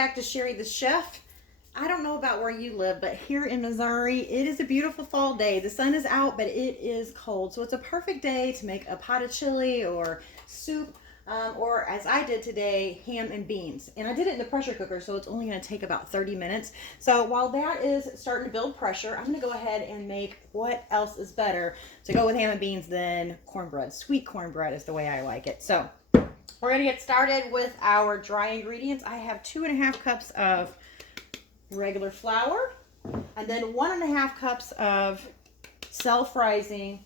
back to Cheri the Chef. I don't know about where you live, but here in Missouri, it is a beautiful fall day. The sun is out, but it is cold. So it's a perfect day to make a pot of chili or soup, or as I did today, ham and beans. And I did it in the pressure cooker, so it's only going to take about 30 minutes. So while that is starting to build pressure, I'm going to go ahead and make what else is better to go with ham and beans than cornbread. Sweet cornbread is the way I like it. So we're going to get started with our dry ingredients. I have 2.5 cups of regular flour, and then 1.5 cups of self-rising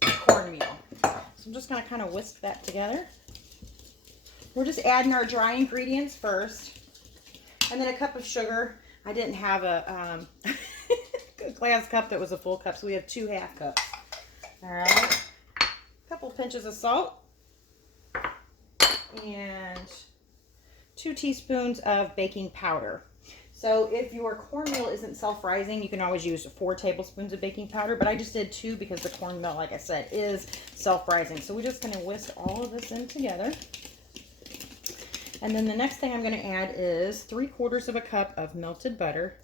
cornmeal. So I'm just going to kind of whisk that together. We're just adding our dry ingredients first, and then a cup of sugar. I didn't have a glass cup that was a full cup, so we have 2 half cups. All right, a couple pinches of salt, and 2 teaspoons of baking powder. So if your cornmeal isn't self-rising, you can always use 4 tablespoons of baking powder, but I just did 2 because the cornmeal, like I said, is self-rising. So we're just going to whisk all of this in together. And then the next thing I'm going to add is 3/4 of a cup of melted butter,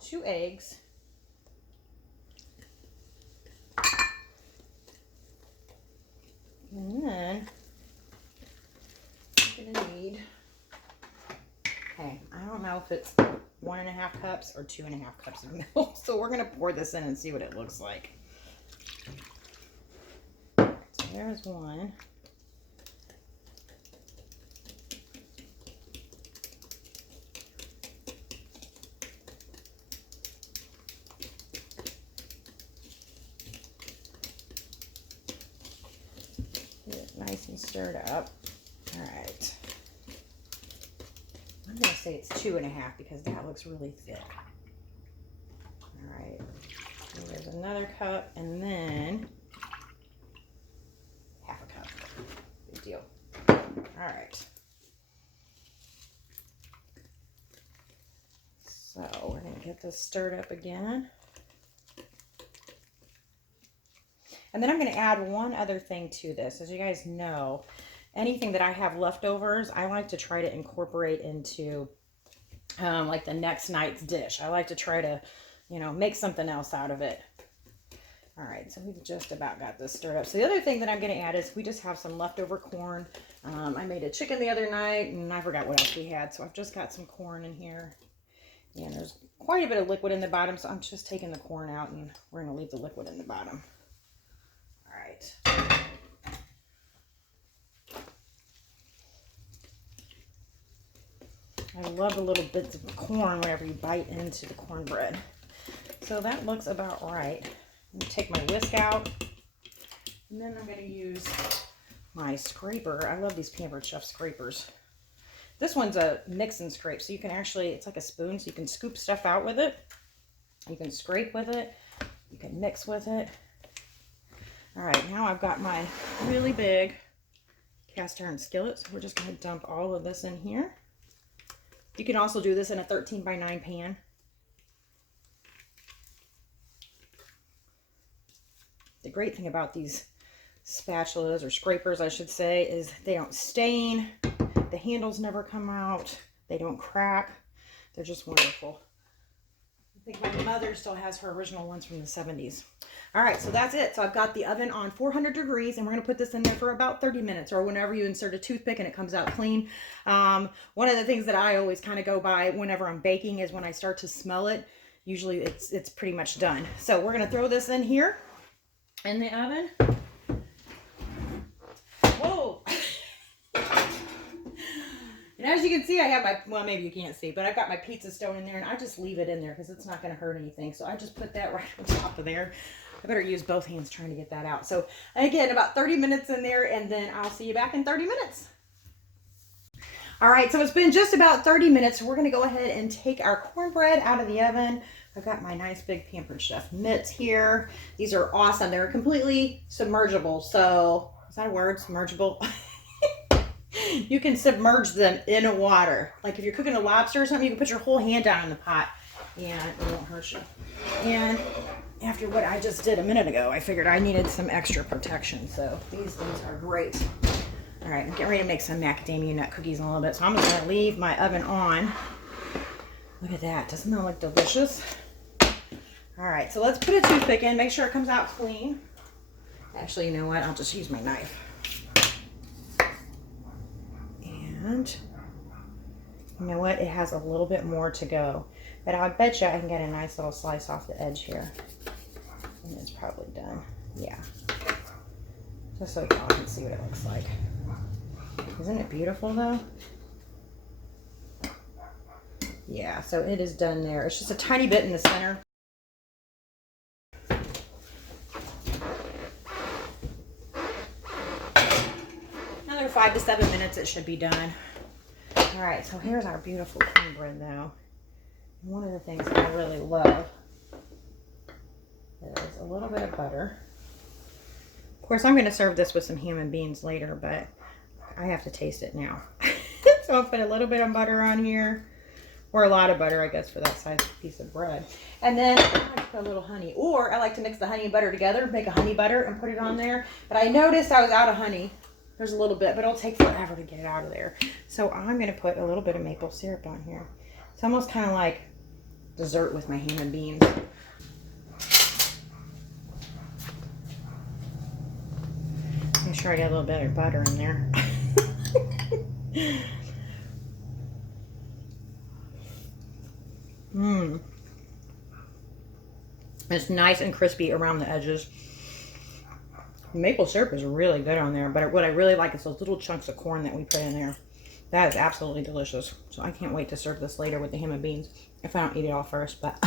2 eggs, and then I'm going to need, okay, I don't know if it's 1.5 cups or 2.5 cups of milk, so we're going to pour this in and see what it looks like. So there's one. Get it nice and stirred up. All right. I'm going to say it's 2.5 because that looks really thick. All right. And there's another cup, and then half a cup. Good deal. All right. So we're going to get this stirred up again. And then I'm going to add one other thing to this. As you guys know, anything that I have leftovers, I like to try to incorporate into like the next night's dish. I like to try to, you know, make something else out of it. All right, so we've just about got this stirred up. So the other thing that I'm going to add is we just have some leftover corn. I made a chicken the other night, and I forgot what else we had. So I've just got some corn in here. And there's quite a bit of liquid in the bottom, so I'm just taking the corn out, and we're going to leave the liquid in the bottom. All right. I love the little bits of corn whenever you bite into the cornbread. So that looks about right. I'm going to take my whisk out, and then I'm going to use my scraper. I love these Pampered Chef scrapers. This one's a mix and scrape, so you can actually, it's like a spoon, so you can scoop stuff out with it. You can scrape with it. You can mix with it. All right, now I've got my really big cast iron skillet, so we're just going to dump all of this in here. You can also do this in a 13x9 pan. The great thing about these spatulas, or scrapers I should say, is they don't stain. The handles never come out. They don't crack. They're just wonderful. I think my mother still has her original ones from the 70s. All right, so that's it. So I've got the oven on 400 degrees, and we're going to put this in there for about 30 minutes, or whenever you insert a toothpick and it comes out clean. One of the things that I always kind of go by whenever I'm baking is when I start to smell it, usually it's pretty much done. So we're going to throw this in here in the oven. Whoa! And as you can see, I have my, well, maybe you can't see, but I've got my pizza stone in there, and I just leave it in there because it's not going to hurt anything. So I just put that right on top of there. I better use both hands trying to get that out. So again, about 30 minutes in there, and then I'll see you back in 30 minutes. All right, so it's been just about 30 minutes. So we're going to go ahead and take our cornbread out of the oven. I've got my nice big Pampered Chef mitts here. These are awesome. They're completely submergible. So is that a word? Submergible? You can submerge them in water. Like if you're cooking a lobster or something, you can put your whole hand down in the pot and it won't hurt you. And after what I just did a minute ago, I figured I needed some extra protection. So these things are great. All right, I'm getting ready to make some macadamia nut cookies in a little bit, so I'm just gonna leave my oven on. Look at that, doesn't that look delicious? All right, so let's put a toothpick in, make sure it comes out clean. Actually, you know what? I'll just use my knife. And you know what? It has a little bit more to go. But I bet you I can get a nice little slice off the edge here. And it's probably done. Yeah. Just so y'all can see what it looks like. Isn't it beautiful though? Yeah, so it is done there. It's just a tiny bit in the center. Another 5 to 7 minutes, it should be done. All right, so here's our beautiful cornbread though. One of the things that I really love is a little bit of butter. Of course, I'm going to serve this with some ham and beans later, but I have to taste it now. So I'll put a little bit of butter on here, or a lot of butter, I guess, for that size piece of bread. And then I like to put a little honey, or I like to mix the honey and butter together, make a honey butter and put it on there. But I noticed I was out of honey. There's a little bit, but it'll take forever to get it out of there. So I'm going to put a little bit of maple syrup on here. It's almost kind of like dessert with my ham and beans. Make sure I get a little bit of butter in there. Mmm. It's nice and crispy around the edges. Maple syrup is really good on there, but what I really like is those little chunks of corn that we put in there. That is absolutely delicious. So I can't wait to serve this later with the ham and beans, if I don't eat it all first, but